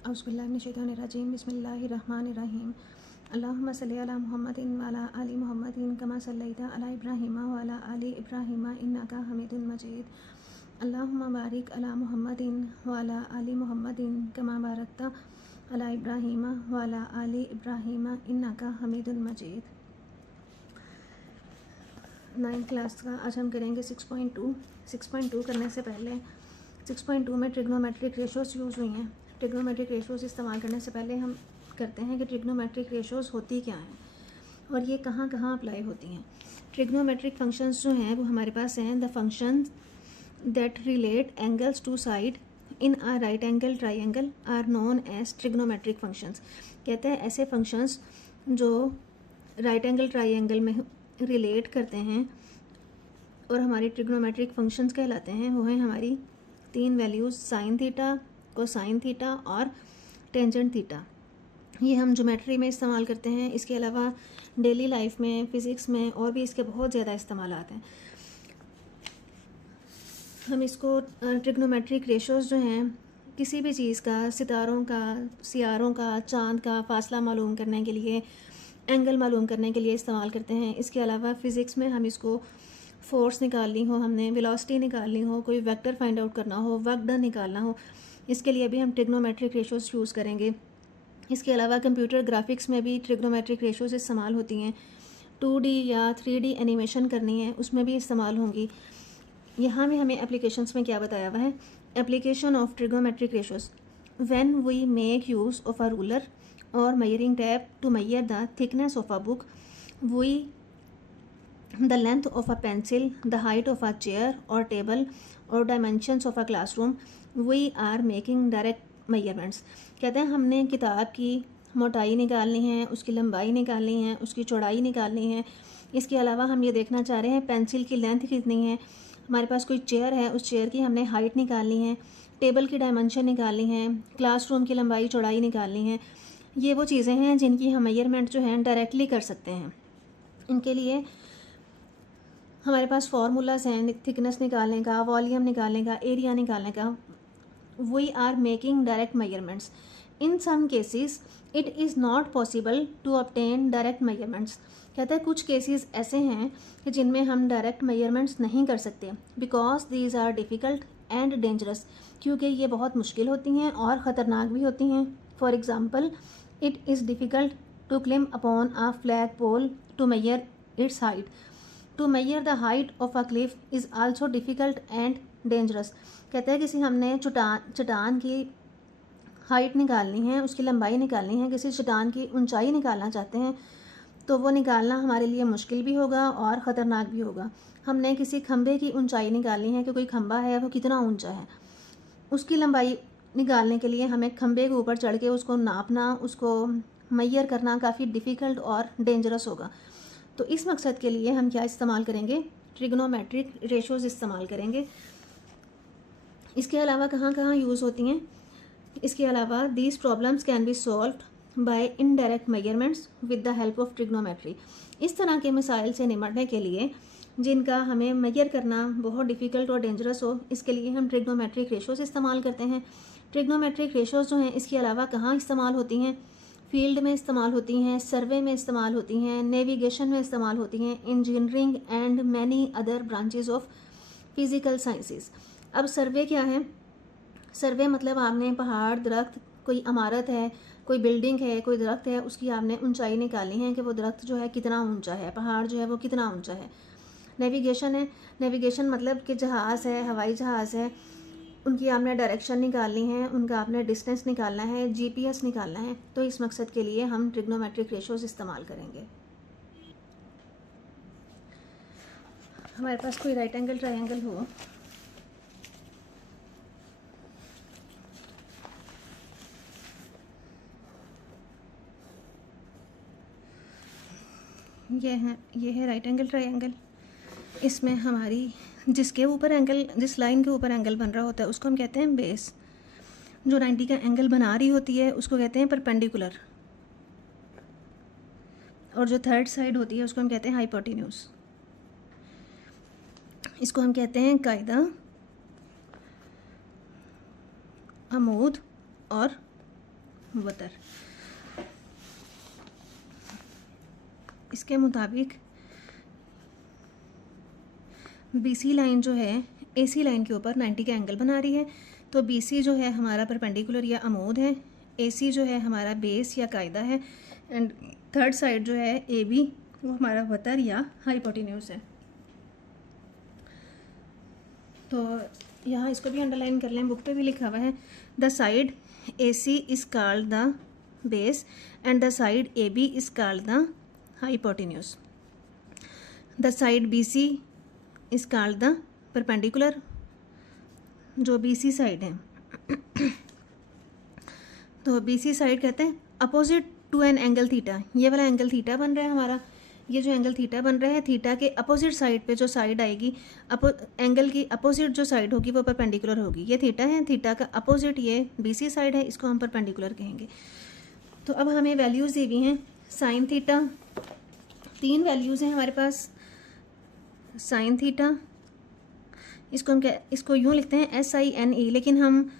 औज़ुबिल्लाहिमिनश्शैतानिर्रजीम बिस्मिल्लाहिर्रहमानिर्रहीम अल्लाहुम्मा सल्लि अला मुहम्मदिन व अला आलि मुहम्मदिन कमा सल्लैता अला इब्राहीम व अला आलि इब्राहीम इन्नका हमीदुम मजीद अल्लाहुम्मा बारिक अला मुहम्मदिन व अला आलि मुहम्मदिन कमा बारकता अला इब्राहीम व अला आलि इब्राहीम इन्नका हमीदुम मजीद। 9th क्लास का आज हम करेंगे 6.2। 6.2 करने से पहले 6.2 में ट्रिग्नोमेट्रिक रेशोज़ यूज़ हुई हैं। ट्रिग्नोमेट्रिक रेशोज़ इस्तेमाल करने से पहले हम करते हैं कि ट्रिग्नोमेट्रिक रेशोज़ होती क्या हैं और ये कहाँ कहाँ अप्लाई होती हैं। ट्रिग्नोमेट्रिक फंक्शंस जो हैं वो हमारे पास हैं the functions that relate angles to side in a right angle triangle are known as trigonometric functions. कहते हैं ऐसे फंक्शंस जो राइट एंगल ट्राइंगल में रिलेट करते हैं और हमारी ट्रिग्नोमेट्रिक फंक्शंस कहलाते हैं। वो हैं हमारी 3 values sine theta, cosine theta और टेंजेंट थीटा। ये हम ज्योमेट्री में इस्तेमाल करते हैं। इसके अलावा डेली लाइफ में, फ़िज़िक्स में और भी इसके बहुत ज़्यादा इस्तेमालात हैं। हम इसको ट्रिग्नोमेट्रिक रेशोज़ जो हैं किसी भी चीज़ का, सितारों का, सियारों का, चाँद का फासला मालूम करने के लिए, एंगल मालूम करने के लिए इस्तेमाल करते हैं। इसके अलावा फ़िज़िक्स में हम इसको फ़ोर्स निकालनी हो, हमने वेलोसिटी निकालनी हो, कोई वेक्टर फाइंड आउट करना हो, वर्क डन निकालना हो, इसके लिए भी हम ट्रिग्नोमेट्रिक रेशोज़ यूज़ करेंगे। इसके अलावा कंप्यूटर ग्राफिक्स में भी ट्रिग्नोमेट्रिक रेशोज़ इस्तेमाल होती हैं। 2D या 3D एनिमेशन करनी है उसमें भी इस्तेमाल होंगी। यहाँ भी हमें एप्लीकेशंस में क्या बताया हुआ है, application of trigonometric ratios when we make use of a ruler और measuring tape to measure the thickness of a book, the length of a pencil, the height of a chair or table or dimensions of a classroom, we are making direct measurements। कहते हैं हमने किताब की मोटाई निकालनी है, उसकी लंबाई निकालनी है, उसकी चौड़ाई निकालनी है। इसके अलावा हम ये देखना चाह रहे हैं पेंसिल की लेंथ कितनी है। हमारे पास कोई चेयर है, उस चेयर की हमने हाइट निकालनी है, टेबल की डायमेंशन निकालनी है, क्लासरूम की लंबाई चौड़ाई निकालनी है। ये वो चीज़ें हैं जिनकी हम मेजरमेंट जो है डायरेक्टली कर सकते हैं। इनके लिए हमारे पास फार्मूलाज हैं थिकनेस निकालने का, वॉल्यूम निकालने का, एरिया निकालने का। We are making direct measurements. In some cases it is not possible to obtain direct measurements. कहता है कुछ केसेस ऐसे हैं कि जिनमें हम डायरेक्ट मेजरमेंट्स नहीं कर सकते because these are difficult and dangerous, क्योंकि ये बहुत मुश्किल होती हैं और ख़तरनाक भी होती हैं। For example, it is difficult to climb upon a flagpole to measure its height. To measure the height of a cliff is also difficult and dangerous। कहते हैं किसी हमने चट्टान की हाइट निकालनी है, उसकी लंबाई निकालनी है, किसी चट्टान की ऊंचाई निकालना चाहते हैं तो वो निकालना हमारे लिए मुश्किल भी होगा और ख़तरनाक भी होगा। हमने किसी खंभे की ऊंचाई निकालनी है कि कोई खंभा है वो कितना ऊंचा है, उसकी लंबाई निकालने के लिए हमें खंभे के ऊपर चढ़ के उसको नापना, उसको मेजर करना काफ़ी डिफ़िकल्ट और डेंजरस होगा। तो इस मकसद के लिए हम क्या इस्तेमाल करेंगे, ट्रिग्नोमेट्रिक रेशोज़ इस्तेमाल करेंगे। इसके अलावा कहाँ कहाँ यूज़ होती हैं, इसके अलावा these problems can be solved by indirect measurements with the help of trigonometry. इस तरह के मसाइल से निपटने के लिए जिनका हमें मेजर करना बहुत डिफ़िकल्ट और डेंजरस हो, इसके लिए हम ट्रिग्नोमेट्रिक रेशोज़ इस्तेमाल करते हैं। ट्रिग्नोमेट्रिक रेशोज़ जो हैं इसके अलावा कहाँ इस्तेमाल होती हैं, फील्ड में इस्तेमाल होती हैं, सर्वे में इस्तेमाल होती हैं, नेविगेशन में इस्तेमाल होती हैं, engineering and many other branches of physical sciences. अब सर्वे क्या है, सर्वे मतलब आपने पहाड़, दरख्त, कोई इमारत है, कोई बिल्डिंग है, कोई दरख्त है, उसकी आपने ऊंचाई निकालनी है कि वो दरख्त जो है कितना ऊंचा है, पहाड़ जो है वो कितना ऊंचा है। नेविगेशन है, नेविगेशन मतलब कि जहाज़ है, हवाई जहाज़ है, उनकी आपने डायरेक्शन निकालनी है, उनका आपने डिस्टेंस निकालना है, GPS निकालना है। तो इस मकसद के लिए हम ट्रिग्नोमेट्रिक रेशोज़ इस्तेमाल करेंगे। हमारे पास कोई राइट एंगल ट्रायंगल हो, ये है राइट एंगल ट्रायंगल। इसमें हमारी जिसके ऊपर एंगल, जिस लाइन के ऊपर एंगल बन रहा होता है उसको हम कहते हैं बेस। जो 90 का एंगल बना रही होती है उसको कहते हैं परपेंडिकुलर, और जो थर्ड साइड होती है उसको हम कहते हैं हाइपोटेन्यूज। इसको हम कहते हैं कायदा, अमूद और वतर। इसके मुताबिक BC लाइन जो है AC लाइन के ऊपर 90 का एंगल बना रही है। तो BC जो है हमारा परपेंडिकुलर या अमूद है, AC जो है हमारा बेस या कायदा है, एंड थर्ड साइड जो है AB वो हमारा वतर या हाइपोटेन्यूज है। तो यहाँ इसको भी अंडरलाइन कर लें, बुक पे भी लिखा हुआ है, the side AC is called the base and the side AB is called the hypotenuse. The side BC is called the perpendicular, जो BC साइड है। तो BC साइड कहते हैं opposite to an angle theta. ये वाला angle theta बन रहा है हमारा, ये जो एंगल थीटा बन रहा है, थीटा के अपोजिट साइड पे जो साइड आएगी, एंगल की अपोजिट जो साइड होगी वो परपेंडिकुलर होगी। ये थीटा है, थीटा का अपोजिट ये BC साइड है, इसको हम परपेंडिकुलर कहेंगे। तो अब हमें वैल्यूज़ दी हुई हैं। साइन थीटा, 3 वैल्यूज़ हैं हमारे पास। साइन थीटा, इसको यूँ लिखते हैं SINE, लेकिन हम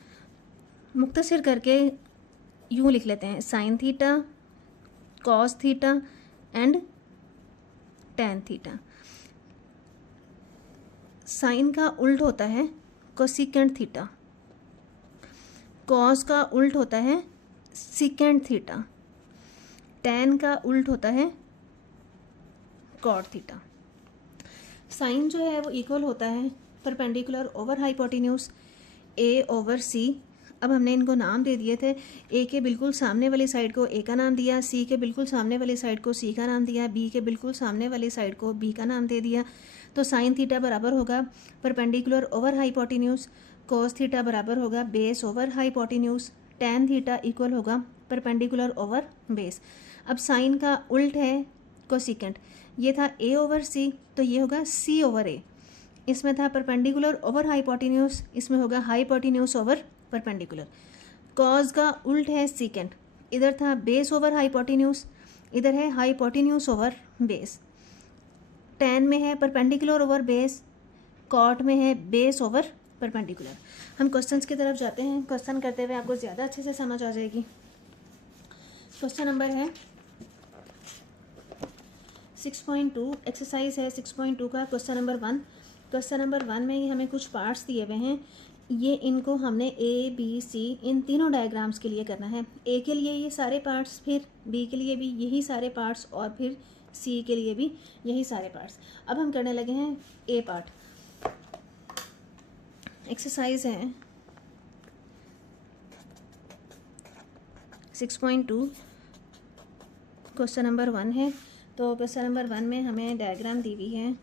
मुख्तसर करके यूँ लिख लेते हैं, sine theta, cos theta and tan theta. Sine का उल्ट होता है कोसेकेंट थीटा, कॉस का उल्ट होता है सेकेंट थीटा, टैन का उल्ट होता है कॉट थीटा। साइन जो है वो इक्वल होता है परपेंडिकुलर ओवर हाइपोटेन्यूज A/C। अब हमने इनको नाम दे दिए थे, A के बिल्कुल सामने वाली साइड को A का नाम दिया, C के बिल्कुल सामने वाली साइड को C का नाम दिया, B के बिल्कुल सामने वाली साइड को B का नाम दे दिया। तो साइन थीटा बराबर होगा perpendicular over hypotenuse, cos theta बराबर होगा base over hypotenuse, tan theta equal होगा परपेंडिकुलर ओवर बेस। अब साइन का उल्ट है कोसेकेंट, ये था A/C, तो ये होगा C/A। इसमें था परपेंडिकुलर ओवर हाइपोटेन्यूज, इसमें होगा हाइपोटेन्यूज ओवर परपेंडिकुलर। कॉस का उल्ट है सेकेंट, इधर था बेस ओवर हाइपोटेन्यूज, इधर है हाइपोटेन्यूज ओवर बेस। टैन में है परपेंडिकुलर ओवर बेस, कॉट में है बेस ओवर परपेंडिकुलर। हम क्वेश्चंस की तरफ जाते हैं, क्वेश्चन करते हुए आपको ज़्यादा अच्छे से समझ आ जाएगी। क्वेश्चन नंबर है 6.2, एक्सरसाइज है 6.2 का क्वेश्चन नंबर 1। क्वेश्चन नंबर 1 में ही हमें कुछ पार्ट्स दिए हुए हैं, ये इनको हमने A, B, C इन तीनों डायग्राम्स के लिए करना है। A के लिए ये सारे पार्ट्स, फिर B के लिए भी यही सारे पार्ट्स, और फिर C के लिए भी यही सारे पार्ट्स। अब हम करने लगे हैं A पार्ट। एक्सरसाइज है 6.2, क्वेश्चन नंबर 1 है। तो क्वेश्चन नंबर 1 में हमें डायग्राम दी हुई है,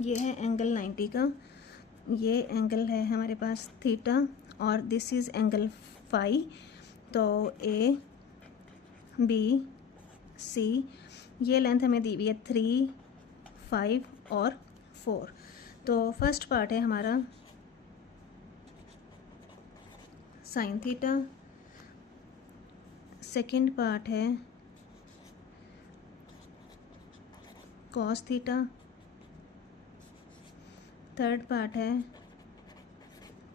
ये है एंगल 90 का, ये एंगल है हमारे पास थीटा, और दिस इज़ एंगल फाई। तो A, B, C, ये लेंथ हमें दी हुई है 3, 5 और 4। तो फर्स्ट पार्ट है हमारा साइन थीटा, सेकंड पार्ट है कॉस थीटा, थर्ड पार्ट है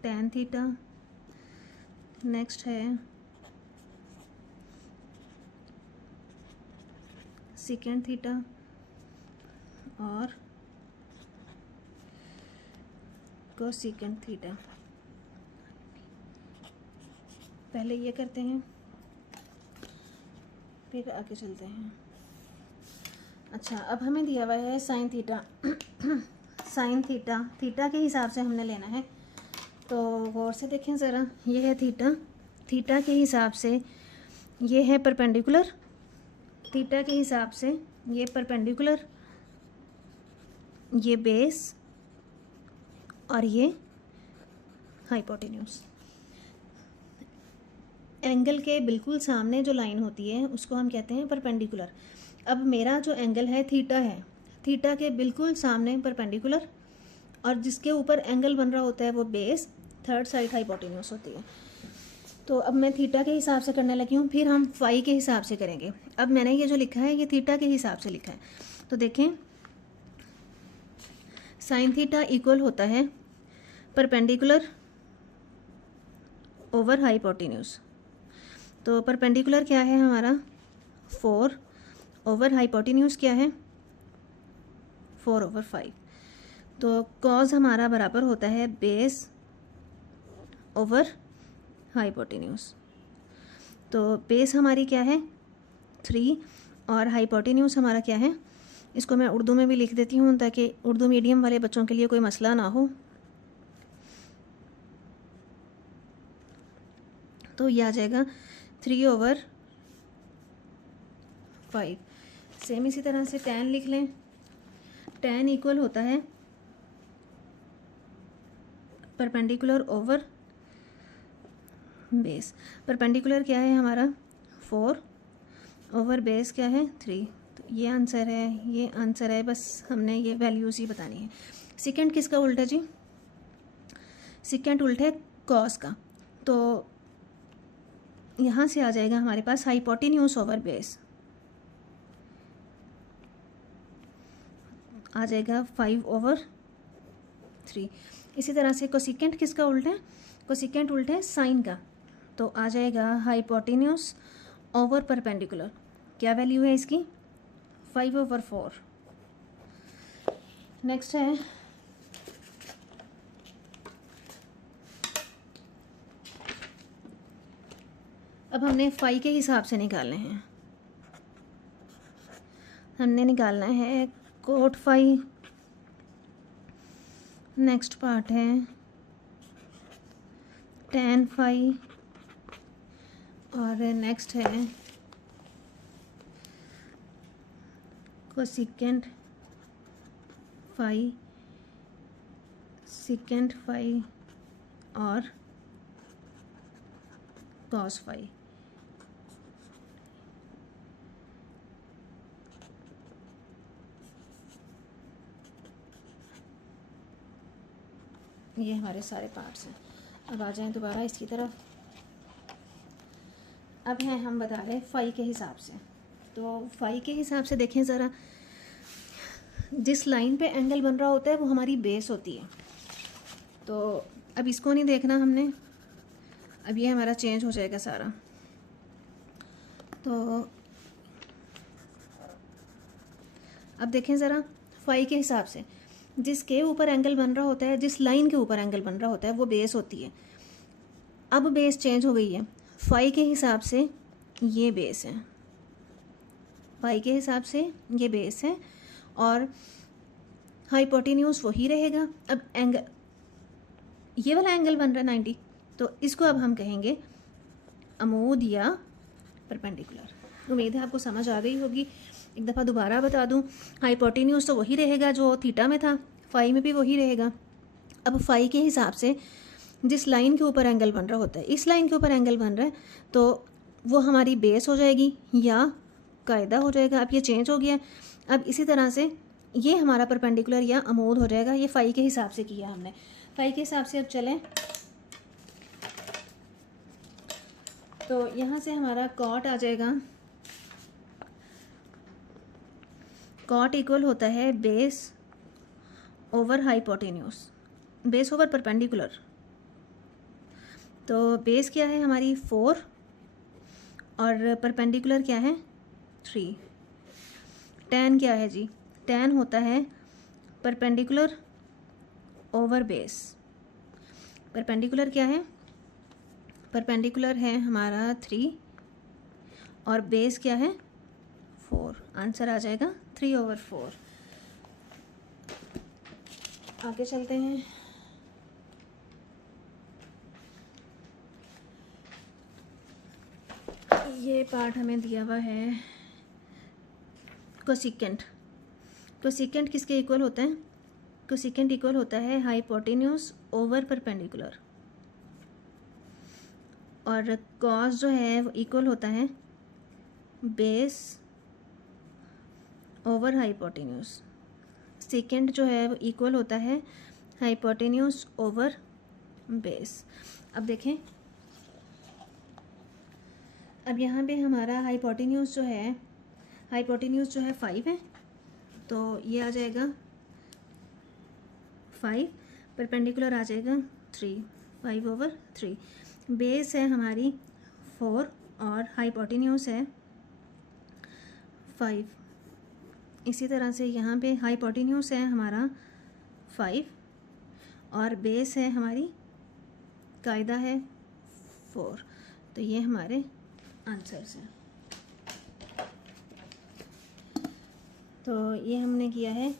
टैन थीटा, नेक्स्ट है सेकेंड थीटा, और कोसेकेंट थीटा। पहले ये करते हैं, फिर आगे चलते हैं। अच्छा, अब हमें दिया हुआ है sine theta. Sine theta, theta के हिसाब से हमने लेना है, तो गौर से देखें ज़रा। ये है थीटा, थीटा के हिसाब से ये है परपेंडिकुलर, थीटा के हिसाब से ये परपेंडिकुलर, ये बेस और ये हाइपोटेन्यूज। एंगल के बिल्कुल सामने जो लाइन होती है उसको हम कहते हैं परपेंडिकुलर। अब मेरा जो एंगल है थीटा है, थीटा के बिल्कुल सामने परपेंडिकुलर, और जिसके ऊपर एंगल बन रहा होता है वो बेस, थर्ड साइड हाइपोटेन्यूज होती है। तो अब मैं थीटा के हिसाब से करने लगी हूँ, फिर हम फाई के हिसाब से करेंगे। अब मैंने ये जो लिखा है ये थीटा के हिसाब से लिखा है। तो देखें, साइन थीटा इक्वल होता है परपेंडिकुलर ओवर हाइपोटेन्यूज। तो परपेंडिकुलर क्या है हमारा 4 ओवर हाइपोटेन्यूज क्या है 4/5। तो कॉज हमारा बराबर होता है बेस ओवर हाइपोटेन्यूज। तो बेस हमारी क्या है 3 और हाइपोटेन्यूज हमारा क्या है, इसको मैं उर्दू में भी लिख देती हूँ ताकि उर्दू मीडियम वाले बच्चों के लिए कोई मसला ना हो। तो ये आ जाएगा 3/5। सेम इसी तरह से tan लिख लें। tan इक्वल होता है परपेंडिकुलर ओवर बेस। परपेंडिकुलर क्या है हमारा 4 ओवर बेस क्या है 3। तो ये आंसर है, ये आंसर है, बस हमने ये वैल्यूज़ ही बतानी है। सेकंड किसका उल्टा जी, सेकंड उल्टा है कॉस का। तो यहाँ से आ जाएगा हमारे पास हाइपोटेन्यूज ओवर बेस, आ जाएगा 5/3। इसी तरह से कोसेकेंट किसका उल्टा है, कोसेकेंट उल्टा है साइन का। तो आ जाएगा हाइपोटेन्यूज ओवर परपेंडिकुलर, क्या वैल्यू है इसकी 5/4। नेक्स्ट है अब हमने फाई के हिसाब से निकालने हैं, हमने निकालना है कोट फाई। नेक्स्ट पार्ट है tan फाई और नेक्स्ट है कोसेकेंट फाई, सेकेंट फाई और कॉस फाई। ये हमारे सारे पार्ट्स हैं। अब आ जाएं दोबारा इसकी तरफ। अब हैं हम बता रहे हैं फाई के हिसाब से। तो फाई के हिसाब से देखें ज़रा, जिस लाइन पे एंगल बन रहा होता है वो हमारी बेस होती है। तो अब इसको नहीं देखना हमने, अब ये हमारा चेंज हो जाएगा सारा। तो अब देखें ज़रा फाई के हिसाब से जिसके ऊपर एंगल बन रहा होता है, जिस लाइन के ऊपर एंगल बन रहा होता है वो बेस होती है। अब बेस चेंज हो गई है, फाई के हिसाब से ये बेस है, फाई के हिसाब से ये बेस है और हाइपोटेन्यूज वही रहेगा। अब एंगल, ये वाला एंगल बन रहा है 90, तो इसको अब हम कहेंगे अमूद या परपेंडिकुलर। उम्मीद है आपको समझ आ गई होगी। एक दफ़ा दोबारा बता दूं, हाइपोटेन्यूज तो वही रहेगा जो थीटा में था, फाई में भी वही रहेगा। अब फाई के हिसाब से जिस लाइन के ऊपर एंगल बन रहा होता है, इस लाइन के ऊपर एंगल बन रहा है तो वो हमारी बेस हो जाएगी या कायदा हो जाएगा। अब ये चेंज हो गया। अब इसी तरह से ये हमारा परपेंडिकुलर या अमूद हो जाएगा। ये फाई के हिसाब से किया हमने। फाई के हिसाब से अब चलें तो यहाँ से हमारा कॉट आ जाएगा। कॉट इक्वल होता है base over hypotenuse, base over perpendicular. तो बेस क्या है हमारी 4 और परपेंडिकुलर क्या है 3। tan क्या है जी, tan होता है परपेंडिकुलर ओवर बेस। परपेंडिकुलर क्या है, परपेंडिकुलर है हमारा 3 और बेस क्या है 4। आंसर आ जाएगा 3/4। आगे चलते हैं। ये पार्ट हमें दिया हुआ है कोसेकेंट। कोसेकेंट किसके इक्वल होता है, कोसेकेंट इक्वल होता है हाइपोटेन्यूज ओवर परपेंडिकुलर और कॉस जो है वो इक्वल होता है बेस ओवर हाइपोटेन्यूज। सेकेंड जो है वो इक्वल होता है हाइपोटेन्यूज ओवर बेस। अब देखें, अब यहाँ पे हमारा हाइपोटेन्यूज जो है, हाइपोटेन्यूज जो है 5 है, तो ये आ जाएगा 5, परपेंडिकुलर आ जाएगा 3, 5/3। बेस है हमारी 4 और हाइपोटेन्यूज है 5। इसी तरह से यहाँ पे हाइपोटेन्यूज है हमारा 5 और बेस है हमारी कायदा है 4। तो ये हमारे आंसर्स हैं। तो ये हमने किया है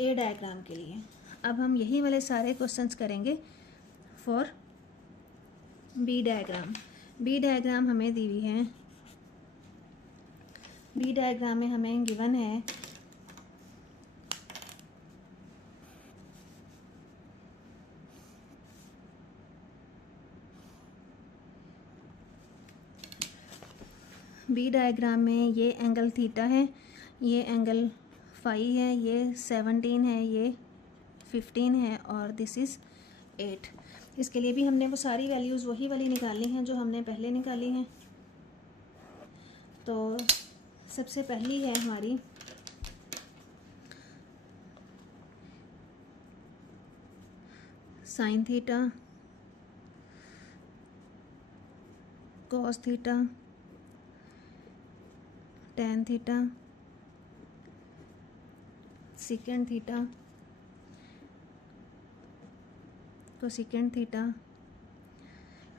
ए डायग्राम के लिए। अब हम यही वाले सारे क्वेश्चंस करेंगे for B diagram. B diagram हमें दी हुई है। बी डायग्राम में हमें गिवन है बी डायग्राम में ये एंगल थीटा है, ये एंगल फाई है, ये 17 है, ये 15 है और दिस इज़ 8। इसके लिए भी हमने वो सारी वैल्यूज़ वही वाली निकालनी हैं जो हमने पहले निकाली हैं। तो सबसे पहली है हमारी sign theta, cos theta, tan theta, secant theta, cosecant theta.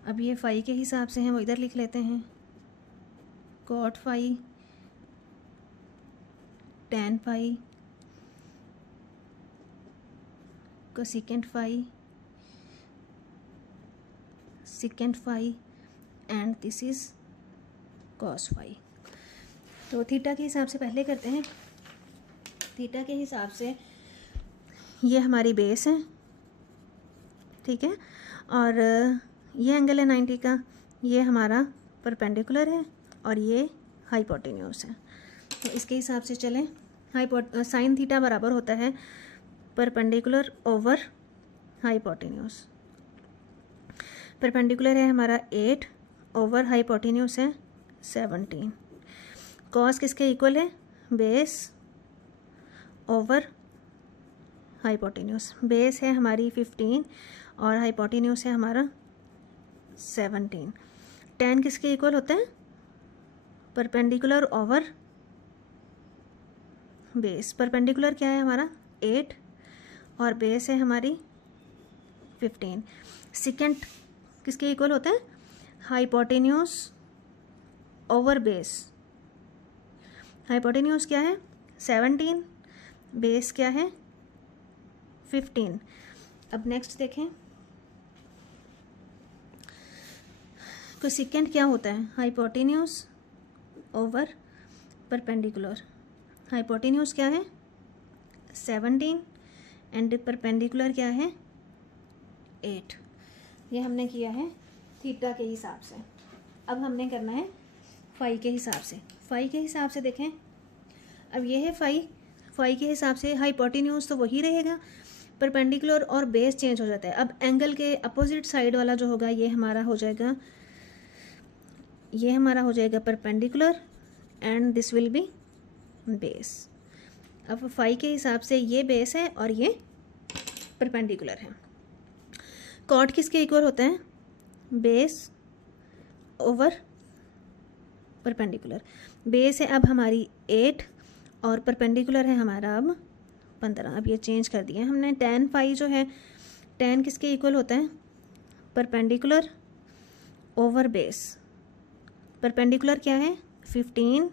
अब ये फाई के हिसाब से हैं, वो इधर लिख लेते हैं। Cot phi, tan phi, cosecant phi, secant phi and this is cos phi. तो थीटा के हिसाब से पहले करते हैं। थीटा के हिसाब से ये हमारी बेस है, ठीक है, और ये एंगल है 90 का, ये हमारा परपेंडिकुलर है और ये हाइपोटेन्यूज है। तो इसके हिसाब से चलें। साइन थीटा बराबर होता है परपेंडिकुलर ओवर हाइपोटेन्यूज। परपेंडिकुलर है हमारा 8 ओवर हाइपोटेन्यूज है 17। कॉस किसके इक्वल है? Base over hypotenuse. बेस है हमारी 15 और हाइपोटेन्यूज है हमारा 17। टैन किसके इक्वल होता है? Perpendicular over base. परपेंडिकुलर क्या है हमारा? 8 और बेस है हमारी 15। सेकेंड किसके इक्वल होता है? Hypotenuse over base. हाइपोटेन्यूज क्या है? 17, बेस क्या है? 15। अब नेक्स्ट देखें, कोसेकेंड क्या होता है? Hypotenuse over perpendicular. हाइपोटेन्यूज क्या है? 17 एंड परपेंडिकुलर क्या है? 8। ये हमने किया है थीटा के हिसाब से। अब हमने करना है फाई के हिसाब से। फाई के हिसाब से देखें, अब ये है फाई। फाई के हिसाब से हाइपोटेन्यूज तो वही रहेगा, परपेंडिकुलर और बेस चेंज हो जाता है। अब एंगल के अपोजिट साइड वाला जो होगा ये हमारा हो जाएगा, ये हमारा हो जाएगा perpendicular and this will be base. अब फाई के हिसाब से ये बेस है और ये परपेंडिकुलर है। कॉट किसके इक्वल होता है? Base over perpendicular. बेस है अब हमारी 8 और परपेंडिकुलर है हमारा अब 15। अब ये चेंज कर दिया हमने। टैन फाई जो है, टैन किसके इक्वल होता है? Perpendicular over base. परपेंडिकुलर क्या है? 15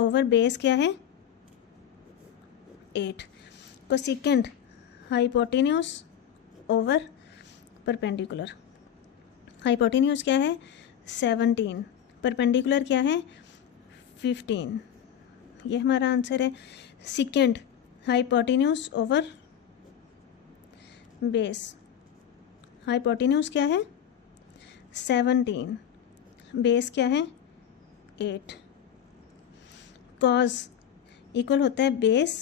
ओवर बेस क्या है? 8। Cosecant hypotenuse over perpendicular. Hypotenuse क्या है? 17। परपेंडिकुलर क्या है? 15। ये हमारा आंसर है। Second hypotenuse over base. Hypotenuse क्या है? 17। बेस क्या है? 8। कॉस इक्वल होता है बेस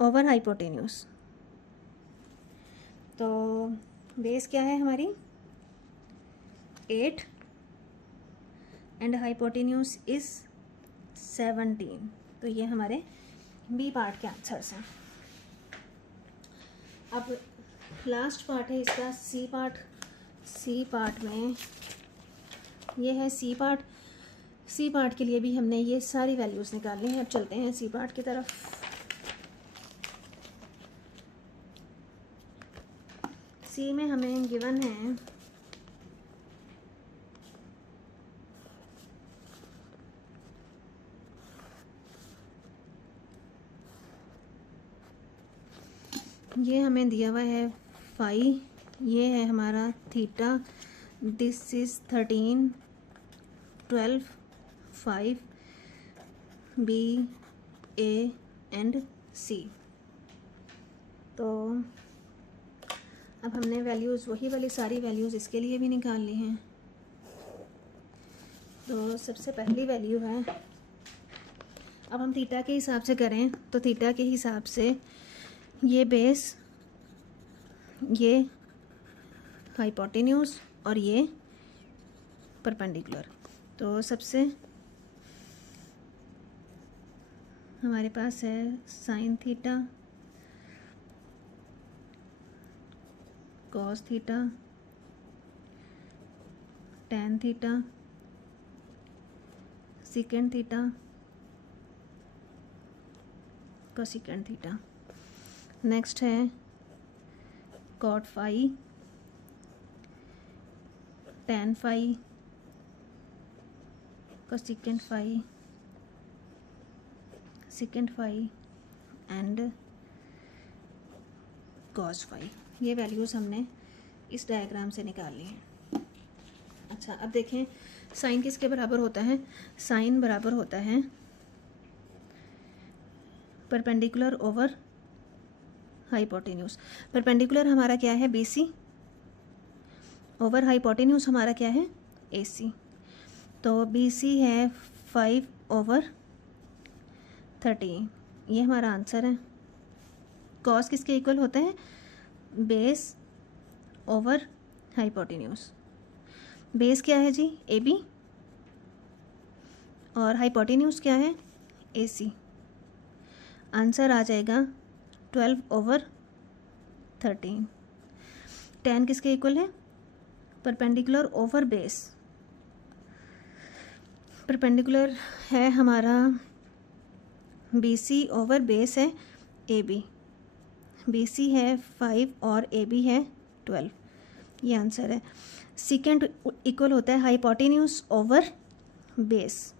ओवर हाइपोटेन्यूज। तो बेस क्या है हमारी? 8 एंड हाइपोटेन्यूज इज 17। तो ये हमारे बी पार्ट के आंसर्स हैं। अब लास्ट पार्ट है इसका सी पार्ट। सी पार्ट में ये है सी पार्ट। सी पार्ट के लिए भी हमने ये सारी वैल्यूज़ निकालनी है। अब चलते हैं सी पार्ट की तरफ। सी में हमें गिवन है ये हमें दिया हुआ है फाई, ये है हमारा theta, this is 13, 12, 5, B, A and C. तो अब हमने वैल्यूज़ वही वाली सारी वैल्यूज़ इसके लिए भी निकाल ली हैं। तो सबसे पहली वैल्यू है, अब हम थीटा के हिसाब से करें तो थीटा के हिसाब से ये बेस, ये हाइपोटेन्यूज और ये परपेंडिकुलर। तो सबसे हमारे पास है sine theta, cos theta, tan theta, secant theta, cosecant theta. Next है cot phi, tan phi, cosecant phi, secant phi and cos phi. ये वैल्यूज़ हमने इस डायग्राम से निकाल ली हैं। अच्छा, अब देखें साइन किसके बराबर होता है। साइन बराबर होता है परपेंडिकुलर ओवर हाइपोटेन्यूज। परपेंडिकुलर हमारा क्या है, BC, ओवर हाइपोटेन्यूज हमारा क्या है, AC। तो BC है 5/13, ये हमारा आंसर है। कॉस किसके इक्वल होता है, बेस ओवर हाइपोटेन्यूज। बेस क्या है जी, AB, और हाइपोटेन्यूज क्या है, AC। आंसर आ जाएगा 12/13। टैन किसके इक्वल है, परपेंडिकुलर ओवर बेस। परपेंडिकुलर है हमारा BC ओवर बेस है AB। BC है 5 और AB है 12, ये आंसर है। सेकेंड इक्वल होता है हाइपोटेन्यूज ओवर बेस।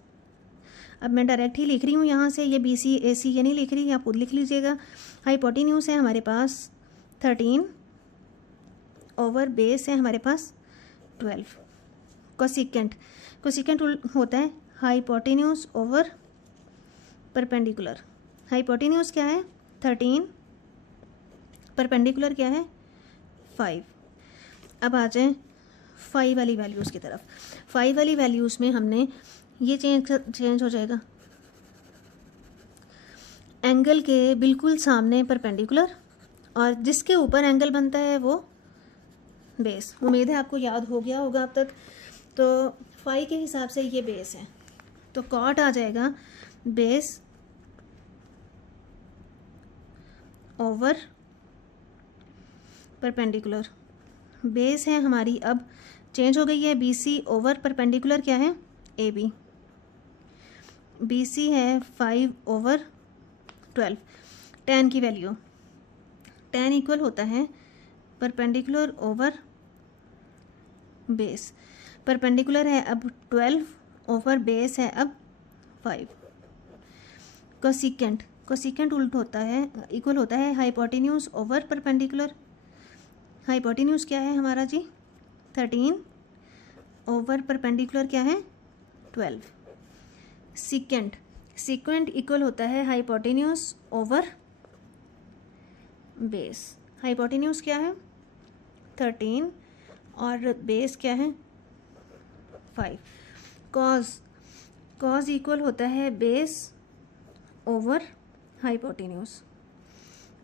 अब मैं डायरेक्ट ही लिख रही हूँ यहाँ से, ये BC AC ये नहीं लिख रही, आप खुद लिख लीजिएगा। हाइपोटेन्यूज है हमारे पास 13 ओवर बेस है हमारे पास 12। कोसेकेंट होता है हाइपोटेन्यूज ओवर परपेंडिकुलर। हाइपोटेन्यूज क्या है 13, परपेंडिकुलर क्या है 5। अब आ जाएं फाई वाली वैल्यूज़ की तरफ। फाई वाली वैल्यूज़ में हमने ये चेंज हो जाएगा, एंगल के बिल्कुल सामने परपेंडिकुलर और जिसके ऊपर एंगल बनता है वो बेस। उम्मीद है आपको याद हो गया होगा अब तक। तो फाई के हिसाब से ये बेस है, तो कॉट आ जाएगा बेस ओवर परपेंडिकुलर। बेस है हमारी अब चेंज हो गई है, BC ओवर परपेंडिकुलर क्या है, AB। BC है 5/12। टैन की वैल्यू, टैन इक्वल होता है परपेंडिकुलर ओवर बेस। परपेंडिकुलर है अब 12 ओवर बेस है अब 5। कोसेकेंट उल्ट होता है, इक्वल होता है हाइपोटेन्यूज ओवर परपेंडिकुलर। हाइपोटेन्यूज क्या है हमारा जी 13 ओवर परपेंडिकुलर क्या है 12। सेकेंट इक्वल होता है हाइपोटेन्यूज ओवर बेस। हाइपोटेन्यूज क्या है 13 और बेस क्या है 5। कॉज इक्वल होता है बेस ओवर हाइपोटेन्यूज।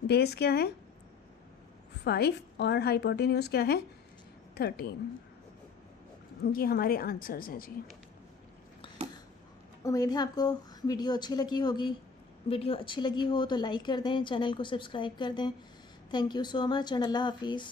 बेस क्या है 5 और हाइपोटेन्यूज क्या है 13। ये हमारे आंसर्स हैं जी। उम्मीद है आपको वीडियो अच्छी लगी होगी। वीडियो अच्छी लगी हो तो लाइक कर दें, चैनल को सब्सक्राइब कर दें। Thank you so much and अल्लाह हाफिज़।